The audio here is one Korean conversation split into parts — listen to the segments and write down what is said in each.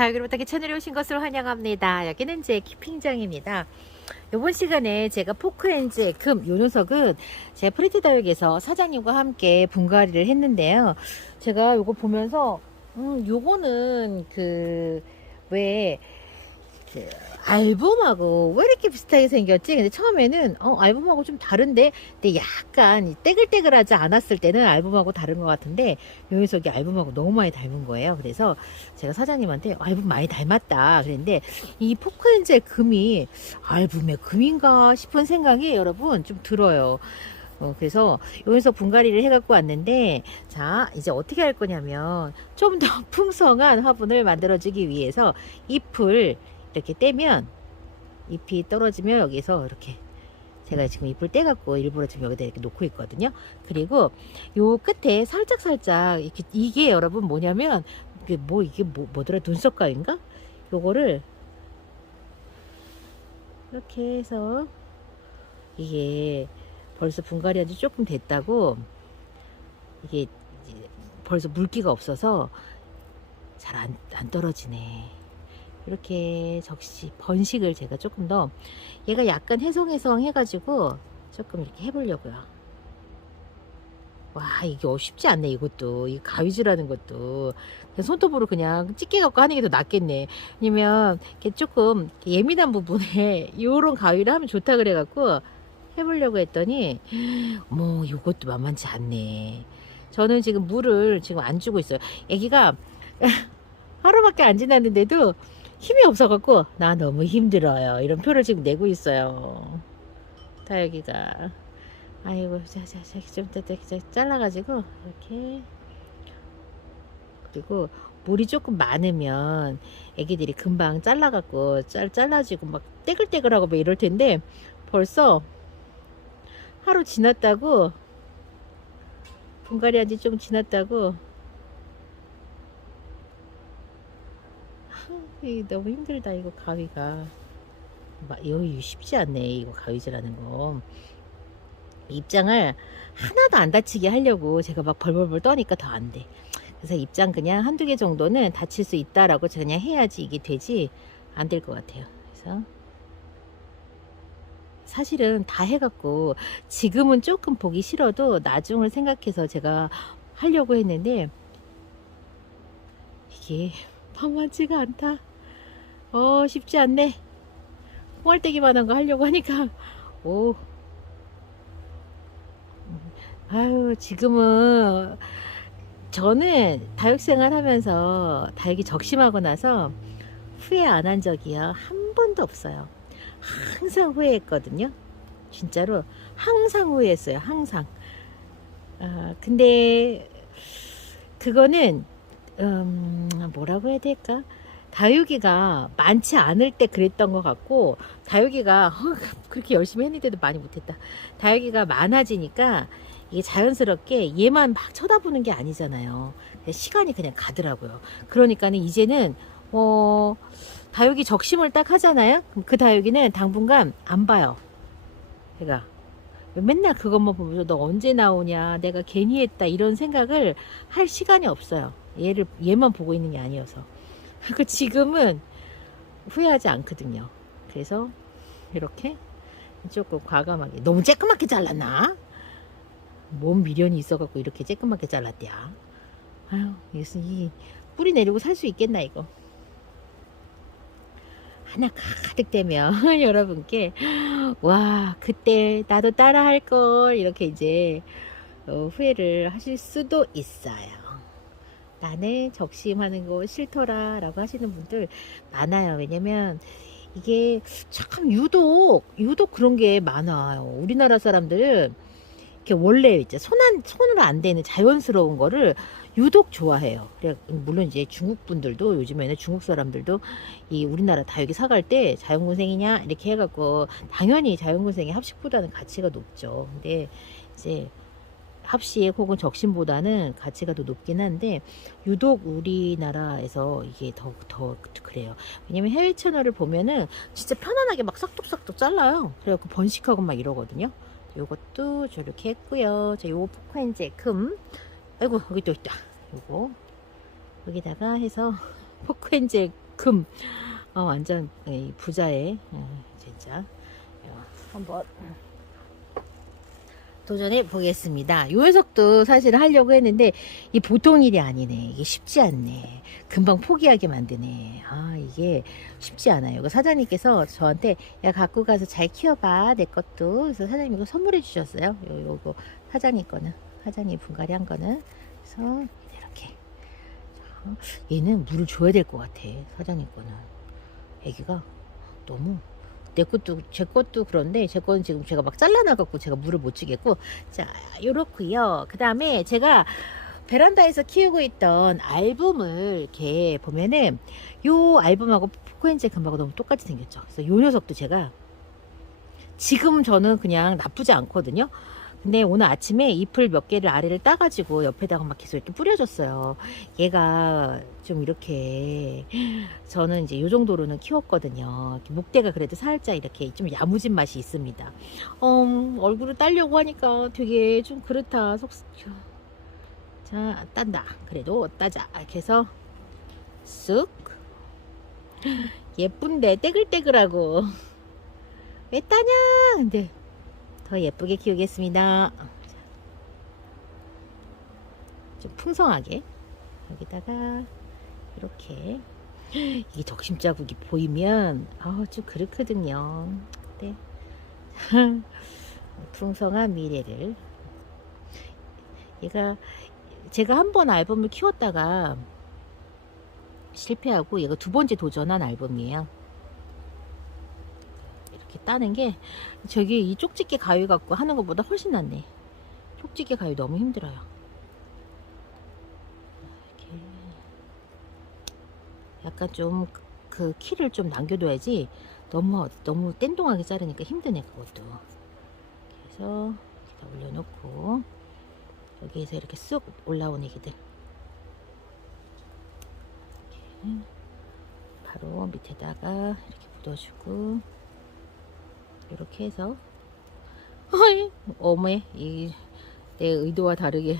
다육이로부터 채널에 오신 것을 환영합니다. 여기는 제 키핑장입니다. 이번 시간에 제가 포크엔즈의 금, 요 녀석은 제 프리티 다육에서 사장님과 함께 분갈이를 했는데요. 제가 요거 보면서 요거는 왜 앨범하고 왜 이렇게 비슷하게 생겼지? 근데 처음에는 앨범하고 좀 다른데, 근데 약간 떼글떼글하지 않았을 때는 앨범하고 다른 것 같은데 요 녀석이 앨범하고 너무 많이 닮은 거예요. 그래서 제가 사장님한테 앨범 많이 닮았다 그랬는데, 이 포크엔젤 금이 앨범의 금인가 싶은 생각이 여러분 좀 들어요. 그래서 여기서 분갈이를 해갖고 왔는데, 자 이제 어떻게 할 거냐면, 좀 더 풍성한 화분을 만들어주기 위해서 잎을 이렇게 떼면, 잎이 떨어지면 여기서 이렇게, 제가 지금 잎을 떼갖고 일부러 지금 여기다 이렇게 놓고 있거든요. 그리고 요 끝에 살짝 이렇게, 이게 여러분 뭐냐면, 이게 뭐더라, 눈썹 가위인가? 요거를 이렇게 해서, 이게 벌써 분갈이 한지 조금 됐다고, 이게 벌써 물기가 없어서 잘 안 떨어지네. 이렇게 번식을 제가 조금 더, 얘가 약간 해성해성 해가지고 조금 이렇게 해보려고요. 와, 이게 쉽지 않네. 이것도, 이 가위질하는 것도 그냥 손톱으로 그냥 집게 갖고 하는 게 더 낫겠네. 왜냐면 이렇게 조금 예민한 부분에 요런 가위를 하면 좋다 그래갖고 해보려고 했더니, 요것도 만만치 않네. 저는 지금 물을 지금 안 주고 있어요. 애기가 하루밖에 안 지났는데도 힘이 없어갖고 나 너무 힘들어요, 이런 표를 지금 내고 있어요. 다육이가. 아이고, 좀 잘라가지고 이렇게. 그리고 물이 조금 많으면 애기들이 금방 잘라갖고 잘라지고 막 떼글떼글하고 막 이럴 텐데, 벌써 하루 지났다고, 분갈이 한지 좀 지났다고. 너무 힘들다 이거 가위가. 이거 쉽지 않네, 이거 가위질하는 거. 입장을 하나도 안 다치게 하려고 제가 막 벌벌벌 떠니까 더 안 돼. 그래서 입장 그냥 한두 개 정도는 다칠 수 있다라고 제가 그냥 해야지 이게 되지, 안 될 것 같아요. 그래서 사실은 다 해갖고 지금은 조금 보기 싫어도 나중을 생각해서 제가 하려고 했는데, 이게 만만치가 않다. 쉽지 않네. 콩알떼기만한 거 하려고 하니까. 아유, 지금은 저는 다육생활 하면서 다육이 적심하고 나서 후회 안 한 적이요 한 번도 없어요. 항상 후회했거든요. 진짜로 항상 후회했어요. 항상. 근데 그거는 뭐라고 해야 될까? 다육이가 많지 않을 때 그랬던 것 같고, 다육이가 그렇게 열심히 했는데도 많이 못했다. 다육이가 많아지니까 이게 자연스럽게 얘만 막 쳐다보는 게 아니잖아요. 시간이 그냥 가더라고요. 그러니까는 이제는 다육이 적심을 딱 하잖아요. 그럼 그 다육이는 당분간 안 봐요. 제가 맨날 그것만 보면서 너 언제 나오냐, 내가 괜히 했다, 이런 생각을 할 시간이 없어요. 얘만 보고 있는 게 아니어서. 그 지금은 후회하지 않거든요. 그래서 이렇게 조금 과감하게. 너무 쬐끄맣게 잘랐나? 몸 미련이 있어갖고 이렇게 쬐끄맣게 잘랐대야. 아유, 이 뿌리 내리고 살 수 있겠나 이거. 하나 가득 되면 여러분께, 와, 그때 나도 따라 할 걸, 이렇게 이제 후회를 하실 수도 있어요. 나는 적심하는 거 싫더라 라고 하시는 분들 많아요. 왜냐면 이게 참 유독 그런 게 많아요. 우리나라 사람들은 이렇게 원래 이제 손으로 안 되는 자연스러운 거를 유독 좋아해요. 물론 이제 중국 분들도, 요즘에는 중국 사람들도 이 우리나라 다육이 사갈 때 자연군생이냐 이렇게 해갖고, 당연히 자연군생의 합식보다는 가치가 높죠. 근데 이제 합식 혹은 적심보다는 가치가 더 높긴 한데, 유독 우리나라에서 이게 더 그래요. 왜냐면 해외 채널을 보면은 진짜 편안하게 막 싹둑싹둑 잘라요. 그래갖고 번식하고 막 이러거든요. 요것도 저렇게 했고요. 자, 요거 포크엔젤 금. 아이고, 여기 또 있다. 요거 여기다가 해서 포크엔젤 금 완전 부자의 진짜 한번 도전해 보겠습니다. 요 녀석도 사실 하려고 했는데 이 보통 일이 아니네. 이게 쉽지 않네. 금방 포기하게 만드네. 이게 쉽지 않아요. 사장님께서 저한테 야 갖고 가서 잘 키워봐 내 것도. 그래서 사장님 이거 선물해 주셨어요. 요거 사장님 거는 사장님 분갈이 한 거는. 그래서 이렇게 얘는 물을 줘야 될 것 같아. 사장님 거는 애기가 너무 내 것도 제 것도 그런데 제 거는 지금 제가 막 잘라놔갖고 제가 물을 못 주겠고. 자 요렇고요. 그 다음에 제가 베란다에서 키우고 있던 알붐을 이렇게 보면은 요 알붐하고 포크엔젤 금하고 너무 똑같이 생겼죠. 그래서 요 녀석도 제가 지금 저는 그냥 나쁘지 않거든요. 근데 오늘 아침에 잎을 몇 개를 아래를 따가지고 옆에다가 막 계속 이렇게 뿌려줬어요. 얘가 좀 이렇게 저는 이제 요 정도로는 키웠거든요. 목대가 그래도 살짝 이렇게 좀 야무진 맛이 있습니다. 얼굴을 따려고 하니까 되게 좀 그렇다. 자, 딴다. 그래도 따자. 이렇게 해서 쓱. 예쁜데 떼글떼글하고 왜 따냐? 근데 더 예쁘게 키우겠습니다. 좀 풍성하게 여기다가 이렇게 이게 적심자국이 보이면 좀 그렇거든요. 네. 풍성한 미래를 얘가 제가 한 번 알범을 키웠다가 실패하고 얘가 두 번째 도전한 알범이에요. 이렇게 따는 게 저기 이 쪽집게 가위 갖고 하는 것보다 훨씬 낫네. 쪽집게 가위 너무 힘들어요. 이렇게 약간 좀 그 키를 좀 남겨둬야지 너무 땡동하게 자르니까 힘드네 그것도. 그래서 여기다 올려놓고 여기에서 이렇게 쑥 올라온 애기들 이렇게 바로 밑에다가 이렇게 묻어주고 이렇게 해서 어메 내 의도와 다르게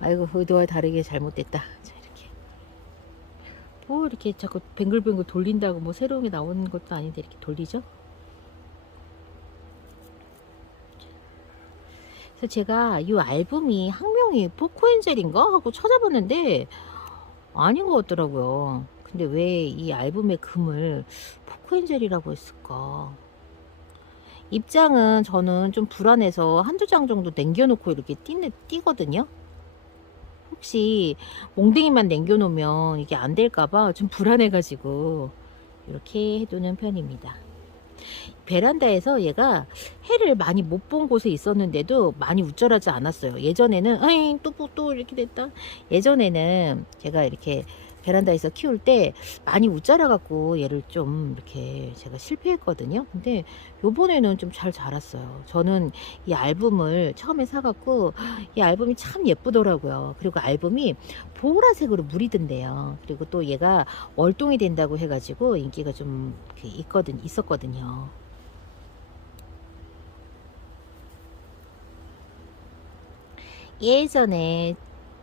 의도와 다르게 잘못됐다. 자, 이렇게 뭐 이렇게 자꾸 뱅글뱅글 돌린다고 뭐 새로운 게 나오는 것도 아닌데 이렇게 돌리죠. 그래서 제가 이 알붐이 학명이 포크엔젤인가 하고 찾아봤는데 아닌 것 같더라고요. 근데 왜 이 알붐의 금을 포크엔젤이라고 했을까? 입장은 저는 좀 불안해서 한두 장 정도 남겨놓고 이렇게 띄거든요. 혹시 몽둥이만 남겨놓으면 이게 안 될까봐 좀 불안해가지고 이렇게 해두는 편입니다. 베란다에서 얘가 해를 많이 못 본 곳에 있었는데도 많이 우쭐하지 않았어요. 예전에는 또 이렇게 됐다. 예전에는 제가 이렇게 베란다에서 키울 때 많이 웃자라 갖고 얘를 좀 이렇게 제가 실패했거든요. 근데 요번에는 좀 잘 자랐어요. 저는 이 알붐을 처음에 사갖고 이 알붐이 참 예쁘더라고요. 그리고 알붐이 보라색으로 물이 든대요. 그리고 또 얘가 월동이 된다고 해가지고 인기가 좀 있었거든요. 예전에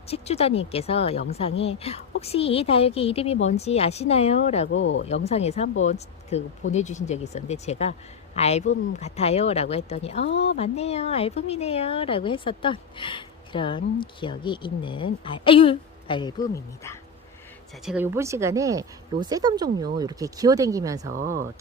책주다님께서 영상에 혹시 이 다육이 이름이 뭔지 아시나요? 라고 영상에서 한번 보내주신 적이 있었는데 제가 알붐 같아요 라고 했더니 맞네요 알붐이네요 라고 했었던 그런 기억이 있는 알붐입니다. 자, 제가 요번 시간에 요 셋덤 종류 이렇게 기어댕기면서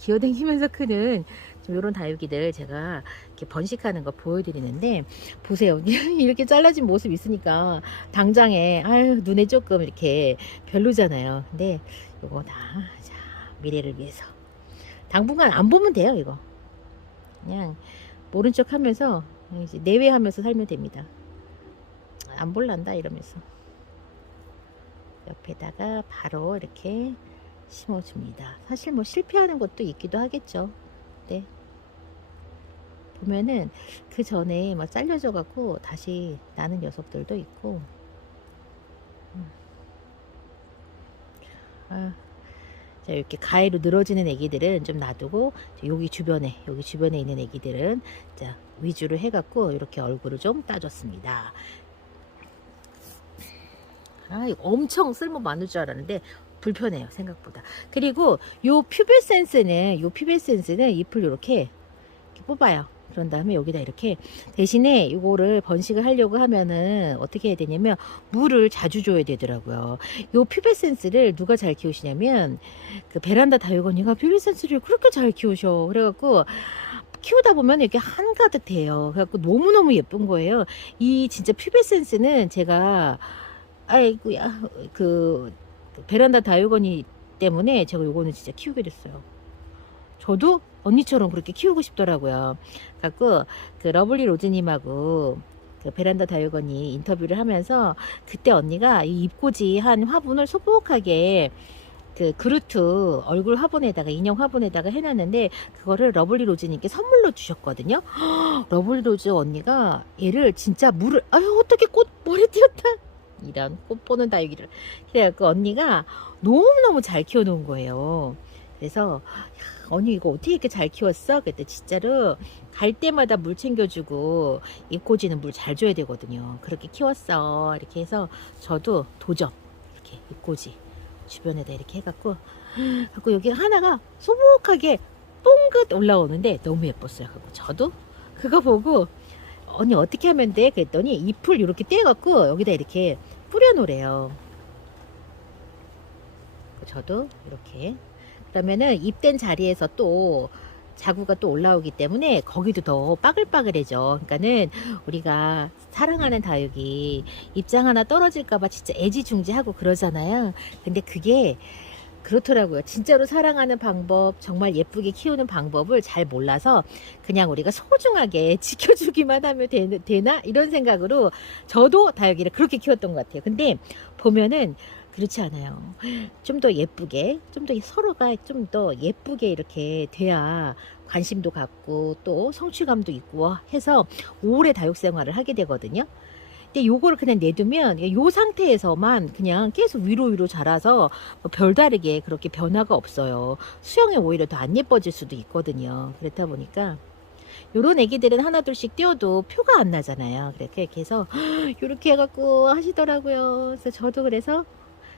크는 좀 요런 다육이들 제가 이렇게 번식하는 거 보여드리는데 보세요. 이렇게 잘라진 모습 있으니까 당장에 눈에 조금 이렇게 별로잖아요. 근데 요거 다 자, 미래를 위해서 당분간 안 보면 돼요. 이거 그냥 모른 척 하면서 이제 내외하면서 살면 됩니다. 안 볼란다 이러면서 옆에다가 바로 이렇게 심어줍니다. 사실 뭐 실패하는 것도 있기도 하겠죠. 네. 보면은 그 전에 막 잘려져 갖고 다시 나는 녀석들도 있고. 자, 이렇게 가위로 늘어지는 애기들은 좀 놔두고 여기 주변에 있는 애기들은 자 위주로 해갖고 이렇게 얼굴을 좀 따줬습니다. 이거 엄청 쓸모 많을 줄 알았는데 불편해요, 생각보다. 그리고 요 퓨베센스는 잎을 이렇게 뽑아요. 그런 다음에 여기다 이렇게 대신에 이거를 번식을 하려고 하면은 어떻게 해야 되냐면 물을 자주 줘야 되더라고요. 요 퓨베센스를 누가 잘 키우시냐면 그 베란다 다육언니가 퓨베센스를 그렇게 잘 키우셔. 그래갖고 키우다 보면 이렇게 한가득 돼요. 그래갖고 너무너무 예쁜 거예요. 이 진짜 퓨베센스는 제가 아이고야 그 베란다 다육언니 때문에 제가 요거는 진짜 키우게 됐어요. 저도 언니처럼 그렇게 키우고 싶더라고요. 갖고 그 러블리 로즈님하고 그 베란다 다육언니 인터뷰를 하면서 그때 언니가 이 입고지한 화분을 소복하게 그 그루트 얼굴 화분에다가 인형 화분에다가 해놨는데 그거를 러블리 로즈님께 선물로 주셨거든요. 러블리 로즈 언니가 얘를 진짜 물을 아유 어떻게 꽃 머리 띄었다 이런 꽃 보는 다육이를 그래갖고 언니가 너무너무 잘 키워놓은 거예요. 그래서 언니 이거 어떻게 이렇게 잘 키웠어? 그랬더니 진짜로 갈 때마다 물 챙겨주고 입고지는 물 잘 줘야 되거든요. 그렇게 키웠어. 이렇게 해서 저도 도전 이렇게 입고지 주변에다 이렇게 해갖고 여기 하나가 소복하게 뽕긋 올라오는데 너무 예뻤어요. 그리고 저도 그거 보고 언니 어떻게 하면 돼? 그랬더니 잎을 이렇게 떼갖고 여기다 이렇게 뿌려놓으래요. 저도 이렇게 그러면은 잎된 자리에서 또 자구가 또 올라오기 때문에 거기도 더 빠글빠글해져. 그러니까는 우리가 사랑하는 다육이 입장 하나 떨어질까봐 진짜 애지중지하고 그러잖아요. 근데 그게 그렇더라고요. 진짜로 사랑하는 방법, 정말 예쁘게 키우는 방법을 잘 몰라서 그냥 우리가 소중하게 지켜주기만 하면 되나? 이런 생각으로 저도 다육이를 그렇게 키웠던 것 같아요. 근데 보면은 그렇지 않아요. 좀 더 예쁘게, 좀 더 서로가 좀 더 예쁘게 이렇게 돼야 관심도 갖고 또 성취감도 있고 해서 오래 다육 생활을 하게 되거든요. 근데 요거를 그냥 내두면 요 상태에서만 그냥 계속 위로 자라서 뭐 별다르게 그렇게 변화가 없어요. 수영에 오히려 더 안 예뻐질 수도 있거든요. 그렇다 보니까 요런 애기들은 하나둘씩 띄워도 표가 안 나잖아요. 이렇게 해서 요렇게 해갖고 하시더라고요. 그래서 저도 그래서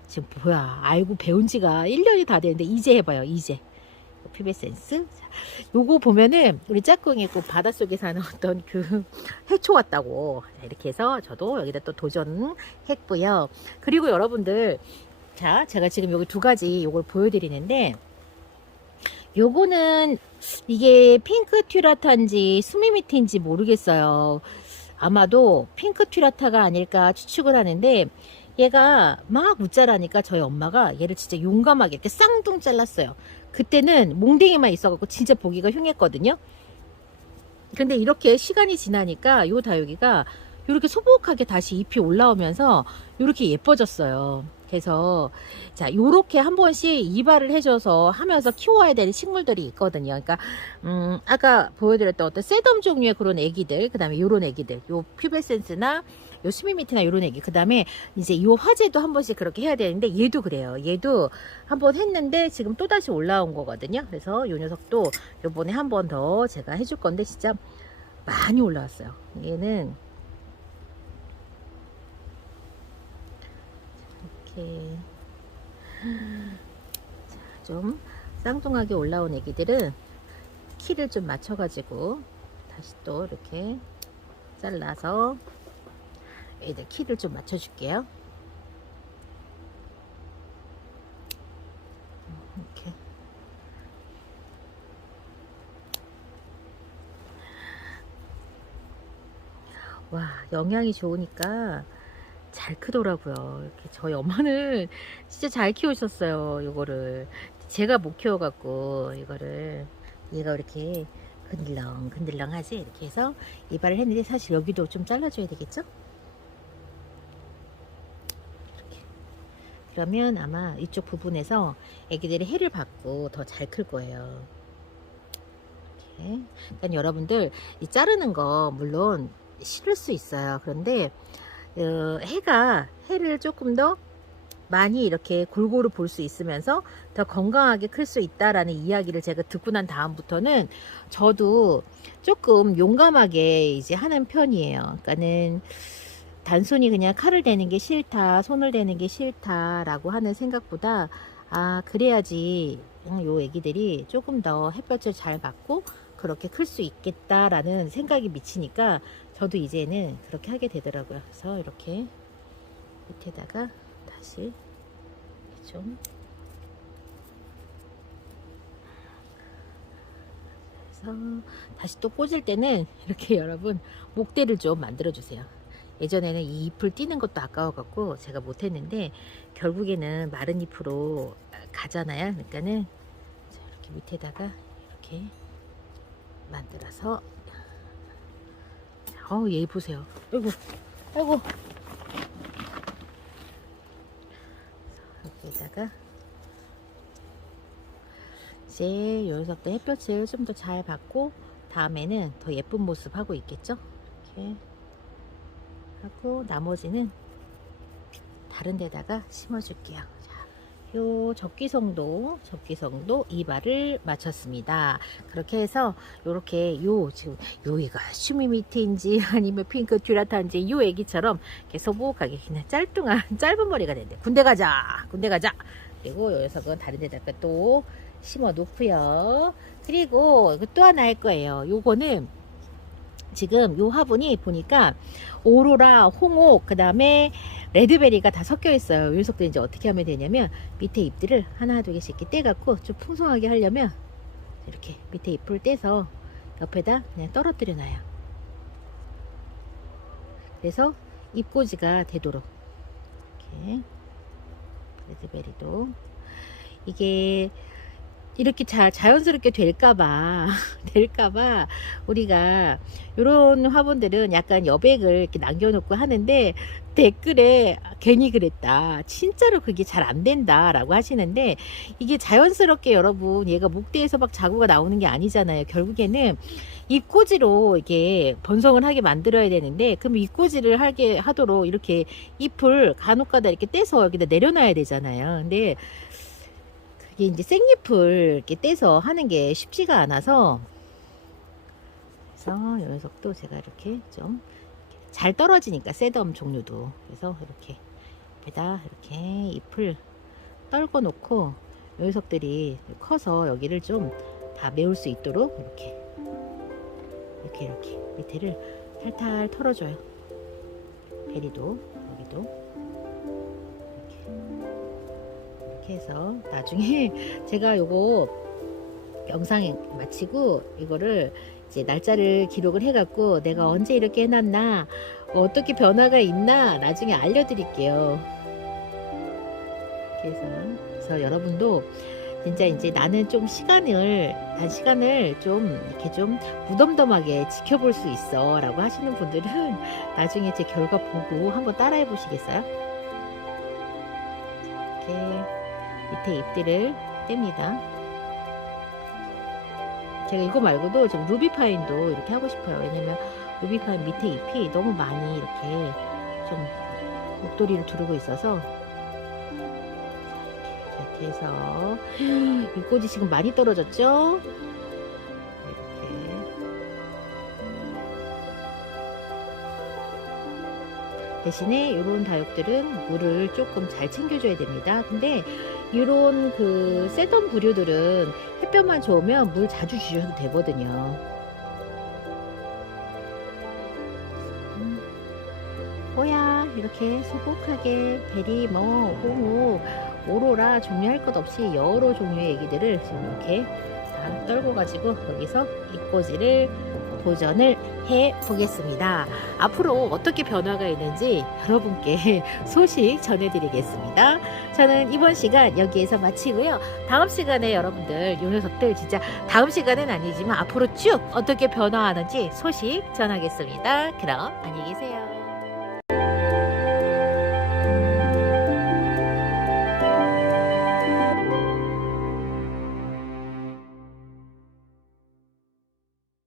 지금 뭐야 알고 배운 지가 1년이 다 됐는데 이제 해봐요. 이제 퓨베센스 요거 보면은 우리 짝꿍이 꼭 바닷속에 사는 어떤 그 해초 같다고 이렇게 해서 저도 여기다 또 도전했고요. 그리고 여러분들 자 제가 지금 여기 두 가지 요걸 보여드리는데 요거는 이게 핑크 튜라타인지 수미미티인지 모르겠어요. 아마도 핑크 튜라타가 아닐까 추측을 하는데 얘가 막 웃자라니까 저희 엄마가 얘를 진짜 용감하게 이렇게 쌍둥 잘랐어요. 그때는 몽댕이만 있어갖고 진짜 보기가 흉했거든요. 근데 이렇게 시간이 지나니까 요 다육이가 이렇게 소복하게 다시 잎이 올라오면서 이렇게 예뻐졌어요. 그래서 자 요렇게 한 번씩 이발을 해줘서 하면서 키워야 되는 식물들이 있거든요. 그러니까 아까 보여드렸던 어떤 세덤 종류의 그런 애기들, 그 다음에 요런 애기들, 요 퓨베센스나 요 스미미티나 요런 애기, 그 다음에 이제 요 화재도 한 번씩 그렇게 해야 되는데 얘도 그래요. 얘도 한 번 했는데 지금 또 다시 올라온 거거든요. 그래서 요 녀석도 요번에 한 번 더 제가 해줄 건데 진짜 많이 올라왔어요. 얘는 이렇게 좀 쌍둥하게 올라온 애기들은 키를 좀 맞춰가지고 다시 또 이렇게 잘라서 얘들 키를 좀 맞춰줄게요. 이렇게 와 영양이 좋으니까 잘 크더라고요. 이렇게 저희 엄마는 진짜 잘 키우셨어요. 이거를 제가 못 키워갖고 이거를 얘가 이렇게 근들렁 하지 이렇게 해서 이발을 했는데 사실 여기도 좀 잘라줘야 되겠죠? 이렇게. 그러면 아마 이쪽 부분에서 애기들이 해를 받고 더 잘 클 거예요. 이렇게. 그러니까 여러분들 이 자르는 거 물론 싫을 수 있어요. 그런데 해를 조금 더 많이 이렇게 골고루 볼 수 있으면서 더 건강하게 클 수 있다라는 이야기를 제가 듣고 난 다음부터는 저도 조금 용감하게 이제 하는 편이에요. 그러니까는 단순히 그냥 칼을 대는 게 싫다, 손을 대는 게 싫다라고 하는 생각보다 아, 그래야지 요 애기들이 조금 더 햇볕을 잘 받고 그렇게 클 수 있겠다라는 생각이 미치니까 저도 이제는 그렇게 하게 되더라고요. 그래서 이렇게 밑에다가 다시 좀 그래서 다시 또 꽂을 때는 이렇게 여러분 목대를 좀 만들어 주세요. 예전에는 이 잎을 띄는 것도 아까워 갖고 제가 못했는데 결국에는 마른 잎으로 가잖아요. 그러니까는 이렇게 밑에다가 이렇게 만들어서 얘 보세요. 아이고 아이고 여기다가 이제 요 녀석도 햇볕을 좀 더 잘 받고 다음에는 더 예쁜 모습 하고 있겠죠. 이렇게 하고 나머지는 다른 데다가 심어 줄게요. 요 접기성도 이발을 마쳤습니다. 그렇게 해서 요렇게 지금 여기가 슈미미트인지 아니면 핑크 듀라타인지 요 애기처럼 이렇게 소복하게 그냥 짧은 머리가 된대. 군대 가자 그리고 요 녀석은 다른 데다가 또 심어 놓고요. 그리고 또 하나 할 거예요. 요거는 지금 요 화분이 보니까 오로라, 홍옥, 그 다음에 레드베리가 다 섞여 있어요. 요 녀석들 이제 어떻게 하면 되냐면 밑에 잎들을 하나 두 개씩 이렇게 떼갖고 좀 풍성하게 하려면 이렇게 밑에 잎을 떼서 옆에다 그냥 떨어뜨려 놔요. 그래서 잎꽂이가 되도록 이렇게 레드베리도 이게 이렇게 자연스럽게 될까봐 우리가 이런 화분들은 약간 여백을 이렇게 남겨놓고 하는데 댓글에 괜히 그랬다, 진짜로 그게 잘 안 된다 라고 하시는데, 이게 자연스럽게 여러분 얘가 목대에서 막 자구가 나오는 게 아니잖아요. 결국에는 잎꽂이로 이게 번성을 하게 만들어야 되는데, 그럼 잎꽂이를 하게 하도록 이렇게 잎을 간혹가다 이렇게 떼서 여기다 내려놔야 되잖아요. 근데 이게 이제 생잎을 이렇게 떼서 하는 게 쉽지가 않아서, 그래서 이 녀석도 제가 이렇게 좀 잘 떨어지니까 셋덤 종류도, 그래서 이렇게 옆에다 이렇게 잎을 떨궈 놓고 이 녀석들이 커서 여기를 좀 다 메울 수 있도록 이렇게 밑에를 탈탈 털어줘요. 베리도 여기도 이렇게 해서 나중에 제가 요거 영상 마치고 이거를 이제 날짜를 기록을 해갖고 내가 언제 이렇게 해놨나, 어떻게 변화가 있나 나중에 알려드릴게요. 그래서 여러분도 진짜 이제 나는 좀 시간을 좀 이렇게 좀 무덤덤하게 지켜볼 수 있어 라고 하시는 분들은 나중에 제 결과 보고 한번 따라해 보시겠어요? 이렇게 밑에 잎들을 뗍니다. 제가 이거 말고도 좀 루비파인도 이렇게 하고 싶어요. 왜냐면 루비파인 밑에 잎이 너무 많이 이렇게 좀 목도리를 두르고 있어서, 이렇게 해서 잎꽂이 지금 많이 떨어졌죠? 이렇게 대신에 이런 다육들은 물을 조금 잘 챙겨줘야 됩니다. 근데 이런 그 셋덤 부류들은 햇볕만 좋으면 물 자주 주셔도 되거든요. 뭐야, 이렇게 소복하게 베리, 홍우, 오로라 종류 할 것 없이 여러 종류의 애기들을 지금 이렇게 다 떨고 가지고 여기서 잎꽂이를 도전을 해 보겠습니다. 앞으로 어떻게 변화가 있는지 여러분께 소식 전해드리겠습니다. 저는 이번 시간 여기에서 마치고요. 다음 시간에 여러분들 요 녀석들 진짜 다음 시간은 아니지만 앞으로 쭉 어떻게 변화하는지 소식 전하겠습니다. 그럼 안녕히 계세요.